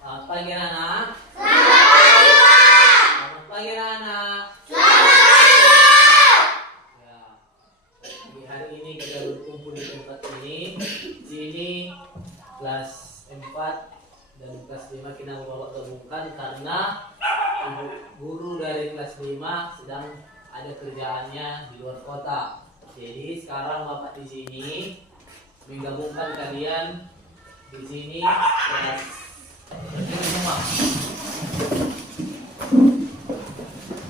Selamat pagi anak. Selamat pagi, Pak. Selamat pagi anak. Selamat pagi, Pak. Ya, di hari ini kita berkumpul di tempat ini. Sini kelas 4 dan kelas 5 kita mau gabungkan karena ibu guru dari kelas 5 sedang ada kerjaannya di luar kota. Jadi sekarang Bapak di sini menggabungkan kalian di sini kelas 5.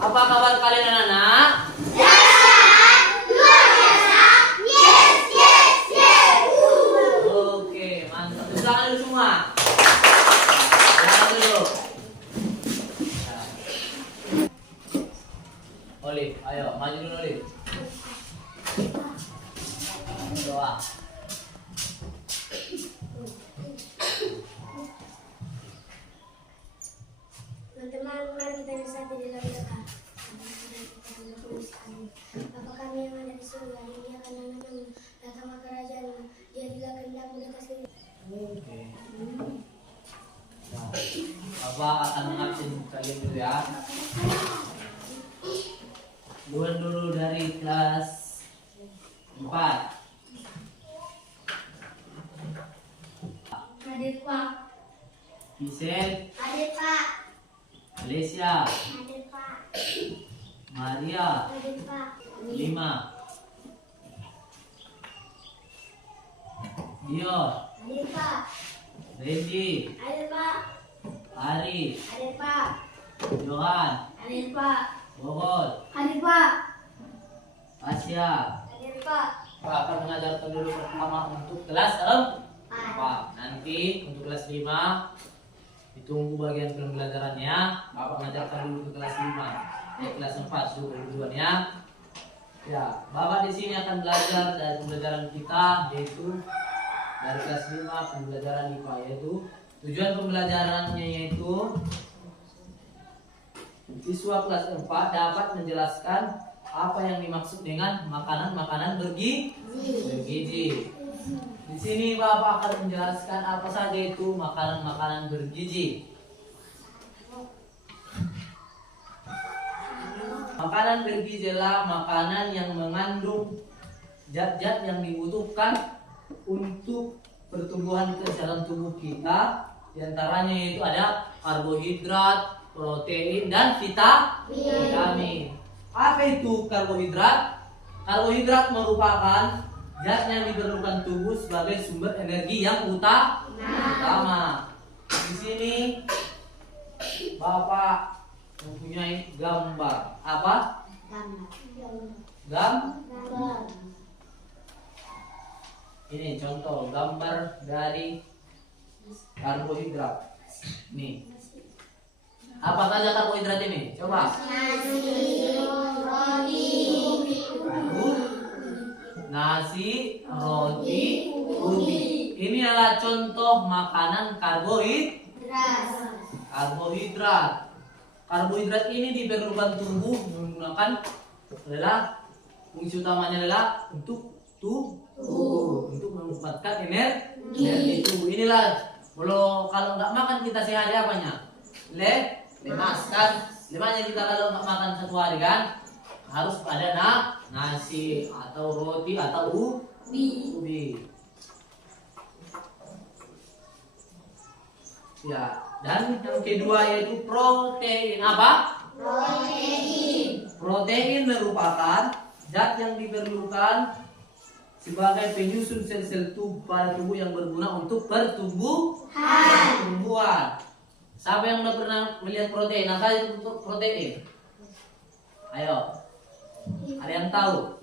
Apa kabar kalian anak-anak? Sehat, luar biasa. Yes, yes, yes. Oke, mantap. Tepuk tangan dulu semua. Tepuk tangan dulu. Ya. Olive, ayo maju dulu Olive. Doa. Teman-teman, mari kita bersatu dalam doa. Bapa kami yang ada di surga, dimuliakan namamu, datanglah kerajaanmu, jadilah kehendakmu di atas bumi. Oke. Nah, Bapak akan mengabsen kalian dulu ya. Duluan dulu dari kelas 4. Hadir Pak. Vincent, Hadir Pak. Alicia, Hadir Pak. Maria, Hadir Pak. 5. Dior, Hadir Pak. Randy, Hadir Pak. Ari, Hadir Pak. Johan, Hadir Pak. Bogor, Hadir Pak. Asia. Hadir Pak. Pak akan mengajarkan dulu pertama untuk kelas 4. Nanti untuk kelas 5 ditunggu bagian pembelajarannya. Bapak mengajarkan dulu ke kelas 5. Kelas 4 dulu duluan ya. Ya, Bapak di sini akan belajar dari pembelajaran kita yaitu dari kelas 5 pembelajaran IPA, yaitu tujuan pembelajarannya yaitu siswa kelas 4 dapat menjelaskan apa yang dimaksud dengan makanan-makanan bergizi. Di sini Bapak akan menjelaskan apa saja itu makanan-makanan bergizi. Makanan bergizi adalah makanan yang mengandung zat-zat yang dibutuhkan untuk pertumbuhan kesehatan tubuh kita. Di antaranya yaitu ada karbohidrat, protein, dan vitamin. Apa itu karbohidrat? Karbohidrat merupakan zat yang diperlukan tubuh sebagai sumber energi yang utama. Di sini Bapak mempunyai gambar. Apa? Ini contoh gambar dari karbohidrat. Nih. Apa saja karbohidrat ini? Coba. Nasi, roti, ubi. Ini adalah contoh makanan karbohidrat. Karbohidrat ini diperlukan tubuh menggunakan adalah fungsi utamanya adalah untuk menguatkan energi tubuh. Inilah kalau nggak makan kita sehari apanya? Lemas kan? Lemasnya kita kalau nggak makan satu hari kan? Harus ada nasi atau roti atau ubi. Ya, dan yang kedua yaitu protein. Apa? Protein merupakan zat yang diperlukan sebagai penyusun sel-sel pada tubuh yang berguna untuk pertumbuhan. Siapa yang udah pernah melihat protein? Apa itu protein? Ayo. Ada yang tahu?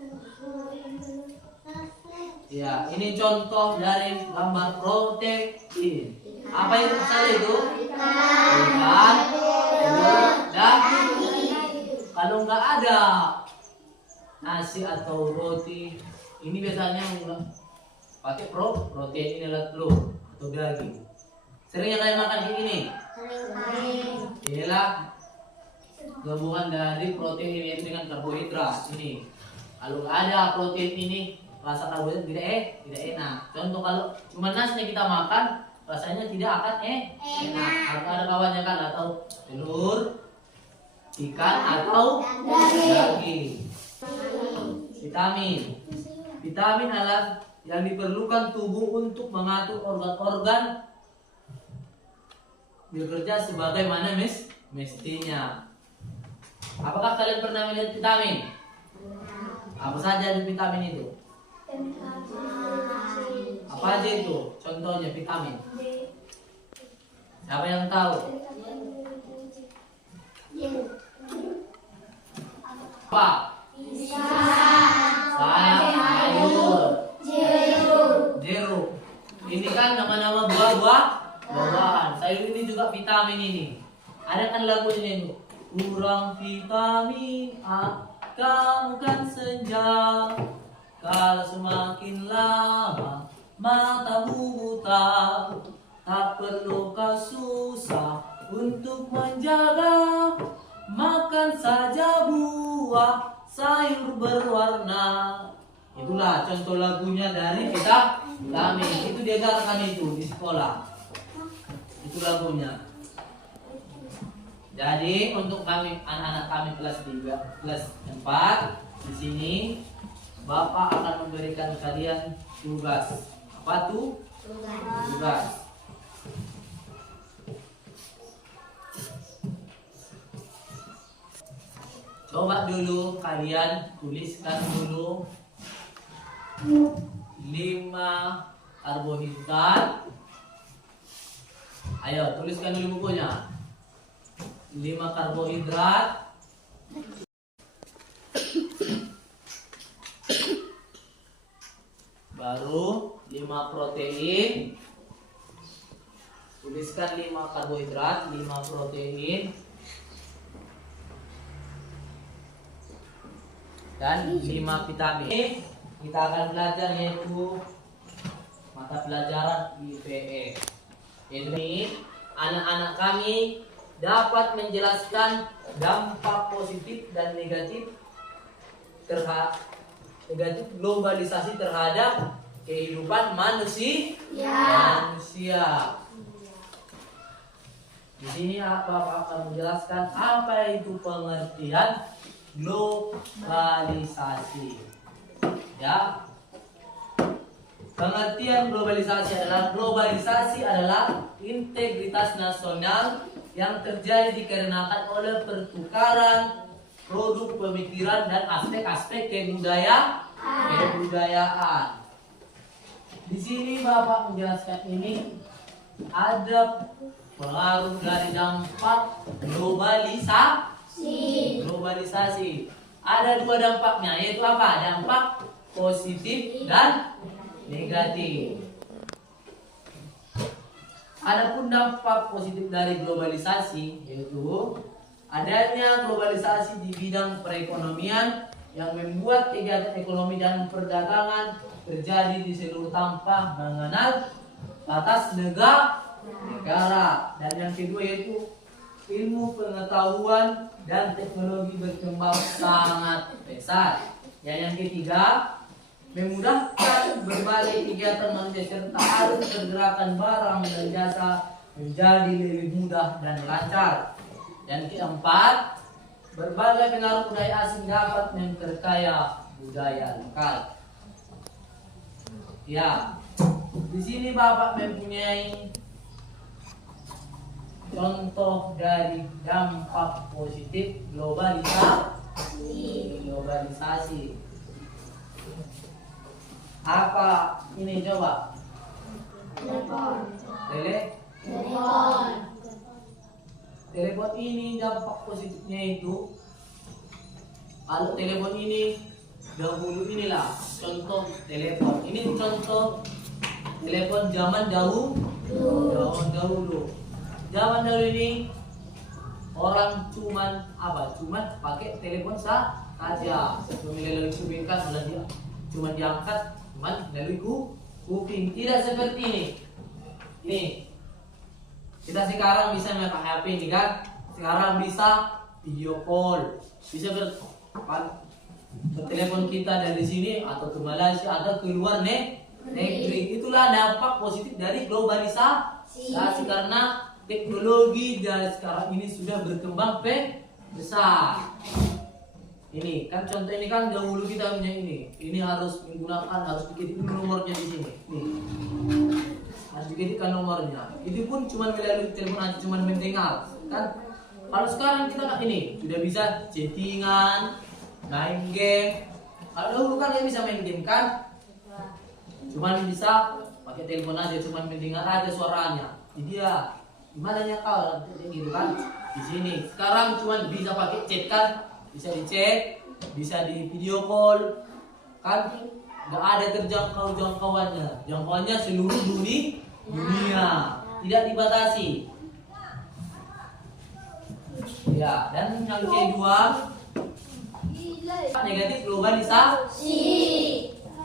Ya, ini contoh dari gambar protein. Apa yang salah itu? Ikan, telur, daging. Kalau nggak ada nasi atau roti, ini biasanya nggak pakai protein, ini adalah telur atau daging. Sering yang kalian makan kayak gini? Inilah gabungan dari protein ini dengan karbohidrat ini. Kalau nggak ada protein ini, rasa karbohidrat tidak enak. Contoh kalau cuma nasi kita makan, rasanya tidak akan enak. Atau ada kawannya kan, atau telur, ikan atau daging. Vitamin. Vitamin adalah yang diperlukan tubuh untuk mengatur organ-organ bekerja sebagaimana mestinya. Apakah kalian pernah melihat vitamin? Apa saja di vitamin itu? Apa aja itu? Contohnya vitamin. Siapa yang tahu? Apa? Sayur. Jeruk. Ini kan nama-nama buah-buahan. Sayur ini juga vitamin ini. Ada kan lagunya itu. Kurang vitamin A, kamu kan senja. Kalau semakin lama matamu buta, tak perlu kau susah untuk menjaga. Makan saja buah, sayur berwarna. Itulah contoh lagunya dari kita vitamin. Itu diajarkan itu di sekolah. Itu lagunya. Jadi untuk kami anak-anak kami kelas 3, kelas 4 di sini Bapak akan memberikan kalian tugas. Apa tuh? Tugas. Coba dulu kalian tuliskan dulu 5 karbohidrat. Ayo tuliskan dulu bukunya. 5 karbohidrat. Baru 5 protein. Tuliskan 5 karbohidrat, 5 protein, dan 5 vitamin. Kita akan belajar yaitu mata pelajaran IPE. Ini anak-anak kami dapat menjelaskan dampak positif dan negatif globalisasi terhadap kehidupan manusia. Di sini Bapak akan menjelaskan apa itu pengertian globalisasi. Ya. Pengertian globalisasi adalah integritas nasional yang terjadi dikarenakan oleh pertukaran produk pemikiran dan aspek-aspek kebudayaan. Di sini Bapak menjelaskan ini ada pengaruh dari dampak globalisasi. Ada 2 dampaknya, yaitu apa? Dampak positif dan negatif. Adapun dampak positif dari globalisasi yaitu adanya globalisasi di bidang perekonomian yang membuat kegiatan ekonomi dan perdagangan terjadi di seluruh tanpa mengenal batas negara. Dan yang kedua yaitu ilmu pengetahuan dan teknologi berkembang sangat pesat. Yang ketiga, memudahkan berbagai kegiatan manusia serta arus pergerakan barang dan jasa menjadi lebih mudah dan lancar. Dan keempat, berbagai pengaruh budaya asing dapat memperkaya budaya lokal. Ya, di sini Bapak mempunyai contoh dari dampak positif globalisasi. Apa ini coba? Telepon ini dampak positifnya itu, kalau telepon ini dahulu inilah contoh telepon. Ini contoh telepon zaman dahulu. Zaman dahulu ini orang cuman pakai telepon saja. Melalui subingkan oleh dia. Cuma diangkat melalui kuping. Tidak seperti ini. Ini kita sekarang bisa pakai HP ini kan. Sekarang bisa video call, bisa bertelepon kita dari sini atau ke Malaysia atau ke luar negeri. Itulah dampak positif dari globalisasi. Dasi karena teknologi dan sekarang ini sudah berkembang besar. Ini kan contoh, ini kan dahulu kita punya ini harus menggunakan, harus diketik nomornya di sini. Nih. Harus diketikkan nomornya. Itu pun cuma melalui telepon aja, cuma mendengar. Kan kalau sekarang kita ini sudah bisa chattingan, main game. Kalau dahulu kan dia bisa main game kan, cuma bisa pakai telepon aja, cuma mendengar aja suaranya. Jadi ya gimana nya kau gitu kan? Di sini sekarang cuma bisa pakai chat kan, bisa di chat, bisa di video call kan, nggak ada jangkauannya seluruh dunia, tidak dibatasi. Ya, dan yang kedua, negatif globalisasi.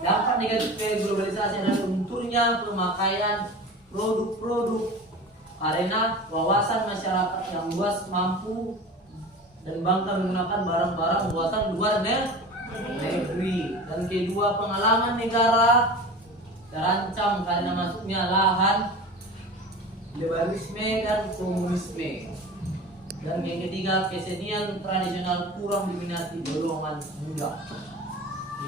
Dampak negatif dari globalisasi adalah lunturnya pemakaian produk-produk karena wawasan masyarakat yang luas mampu dan bangga menggunakan barang-barang buatan luar negeri. Dan kedua, pengalaman negara terancam karena masuknya lahan liberalisme dan komunisme. Dan yang ketiga, kesenian tradisional kurang diminati golongan muda.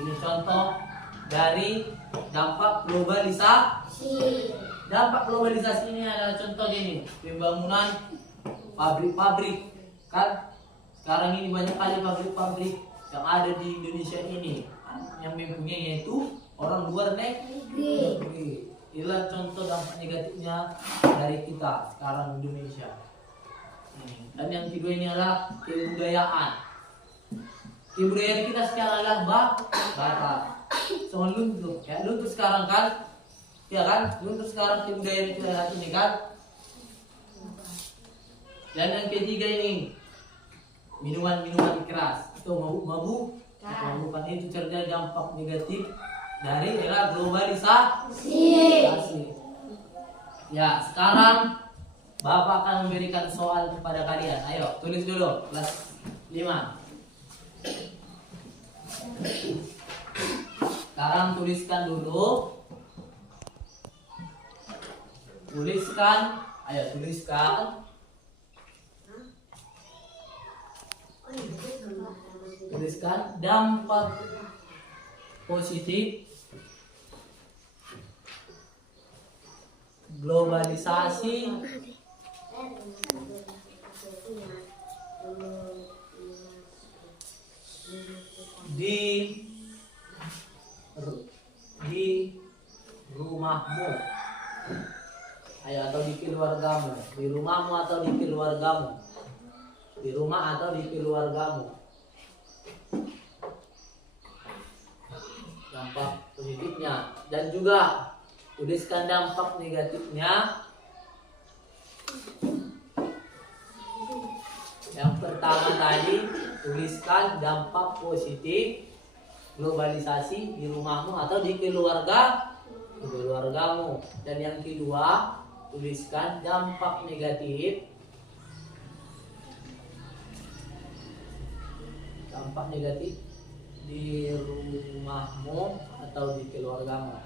Ini contoh dari dampak globalisasi. Dampak globalisasi ini adalah contoh gini, pembangunan pabrik-pabrik kan. Sekarang ini banyak kali pabrik-pabrik yang ada di Indonesia ini yang mempunyai yaitu orang luar negeri. Inilah contoh dampak negatifnya dari kita sekarang di Indonesia. Dan yang kedua ini adalah kebudayaan. Kebudayaan kita sekarang adalah barat. Soal luntur, ya luntur sekarang kan, ya kan, luntur sekarang kebudayaan kita saat ini kan. Dan yang ketiga ini minuman keras atau mabuk-mabukan itu terjadi dampak negatif dari era globalisasi. Ya, sekarang Bapak akan memberikan soal kepada kalian. Ayo, tulis dulu kelas 5. Sekarang tuliskan dulu. Ayo tuliskan. Tuliskan dampak positif globalisasi di rumahmu. Ayo, atau di keluargamu. Di rumahmu atau di keluargamu. Di rumah atau di keluargamu. Dampak positifnya. Dan juga tuliskan dampak negatifnya. Yang pertama tadi, tuliskan dampak positif globalisasi di rumahmu atau di keluargamu. Dan yang kedua, tuliskan dampak negatif di rumahmu atau di keluargamu.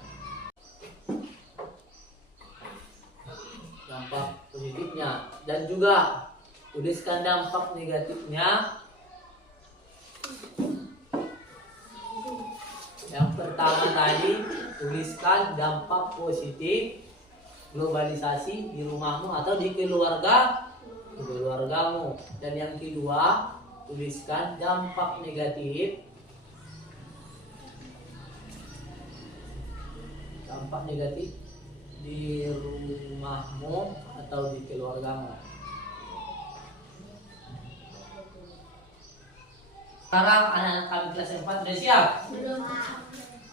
Dampak positifnya. Dan juga tuliskan dampak negatifnya. Yang pertama tadi, tuliskan dampak positif globalisasi di rumahmu atau di keluargamu. Dan yang kedua, tuliskan dampak negatif di rumahmu atau di keluargamu. Sekarang anak-anak kami kelas 4 sudah siap? Belum.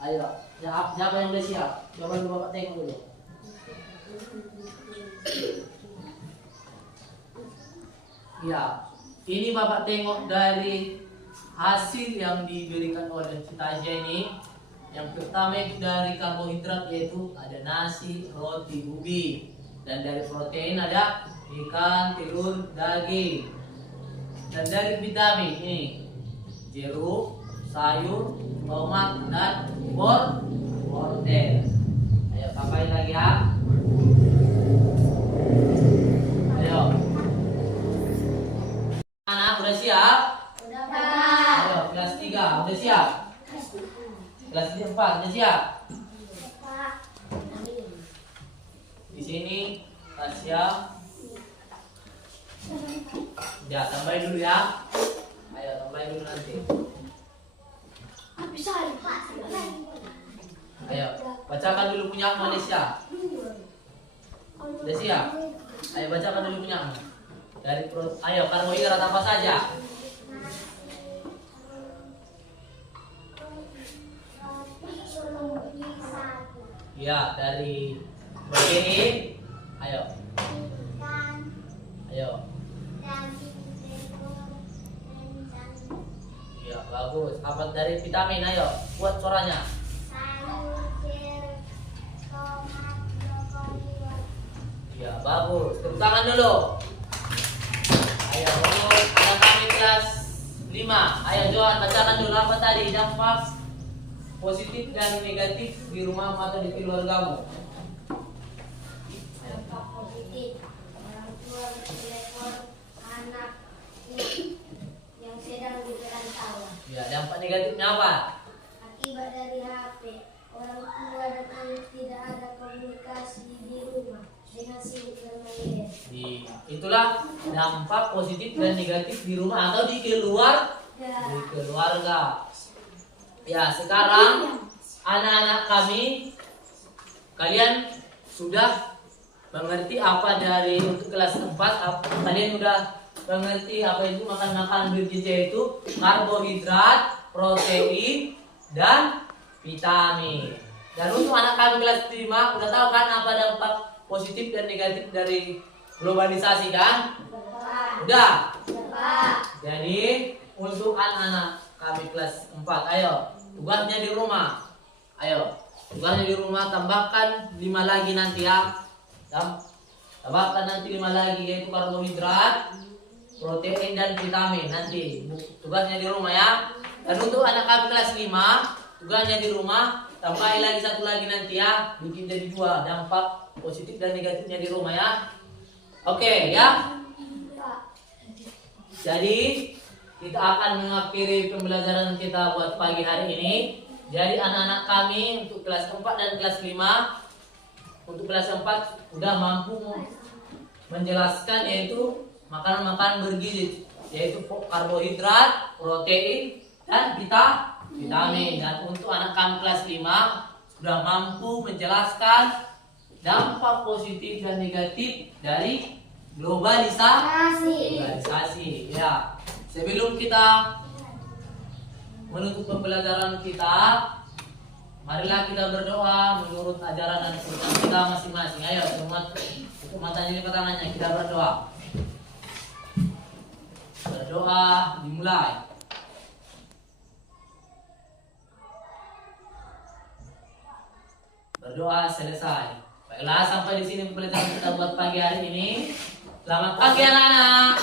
Ayo, siapa yang sudah siap? Coba dulu Bapak tengok dulu. Ya, ini Bapak tengok dari hasil yang diberikan oleh Citaja ini. Yang pertama itu dari karbohidrat, yaitu ada nasi, roti, ubi. Dan dari protein ada ikan, telur, daging. Dan dari vitamin ini jeruk, sayur, tomat, dan wortel. Ayo pakai lagi ya. Kelas 4, udah siap? Pak. Di sini Tasya. Ya, tambahin dulu ya. Ayo, tambahin dulu nanti. Bisa Pak. Ayo, bacakan dulu punya Malaysia. Udah siap? Ayo bacakan dulu punya. Ayo, karbohidrat apa saja? Ya, dari protein. Ayo, ayo. Ya, bagus. Apa dari vitamin? Ayo, buat suaranya. Ya, bagus. Tepuk tangan dulu. Ayo, untuk anak kami kelas 5. Ayo, Johan, bacakan dulu apa tadi dampak positif dan negatif di rumah atau di keluargamu. Dampak positif orang tua telepon anaknya yang sedang di perantauan. Ya, dampak negatifnya apa? Akibat dari HP, orang tua dan anak tidak ada komunikasi di rumah dengan sibuk bermain. Itulah dampak positif dan negatif di rumah atau di keluarga. Ya, sekarang anak-anak kami, kalian sudah mengerti apa dari untuk kelas 4. Kalian sudah mengerti apa itu makan makanan bergizi, itu karbohidrat, protein, dan vitamin. Dan untuk anak kami kelas 5 udah tahu kan apa dampak positif dan negatif dari globalisasi kan? Udah. Jadi untuk anak-anak kami kelas 4, ayo tugasnya di rumah. Ayo tugasnya di rumah, tambahkan 5 lagi nanti ya. Tambahkan nanti 5 lagi, yaitu karbohidrat, protein, dan vitamin. Nanti tugasnya di rumah ya. Dan untuk anak kami kelas 5, tugasnya di rumah, tambahin lagi 1 lagi nanti ya. Bikin jadi 2, dampak positif dan negatifnya di rumah ya. Oke ya. Jadi kita akan mengakhiri pembelajaran kita buat pagi hari ini. Jadi anak-anak kami untuk kelas 4 dan kelas 5, untuk kelas 4 sudah mampu menjelaskan yaitu makanan-makanan bergizi, yaitu karbohidrat, protein, dan vitamin. Dan untuk anak kami kelas 5 sudah mampu menjelaskan dampak positif dan negatif dari globalisasi. Ya. Sebelum kita menutup pembelajaran kita, marilah kita berdoa menurut ajaran dan kepercayaan kita masing-masing. Ayo, umat untuk matanya lipat tangannya, kita berdoa. Berdoa dimulai. Berdoa selesai. Baiklah, sampai di sini pembelajaran kita buat pagi hari ini. Selamat pagi anak-anak.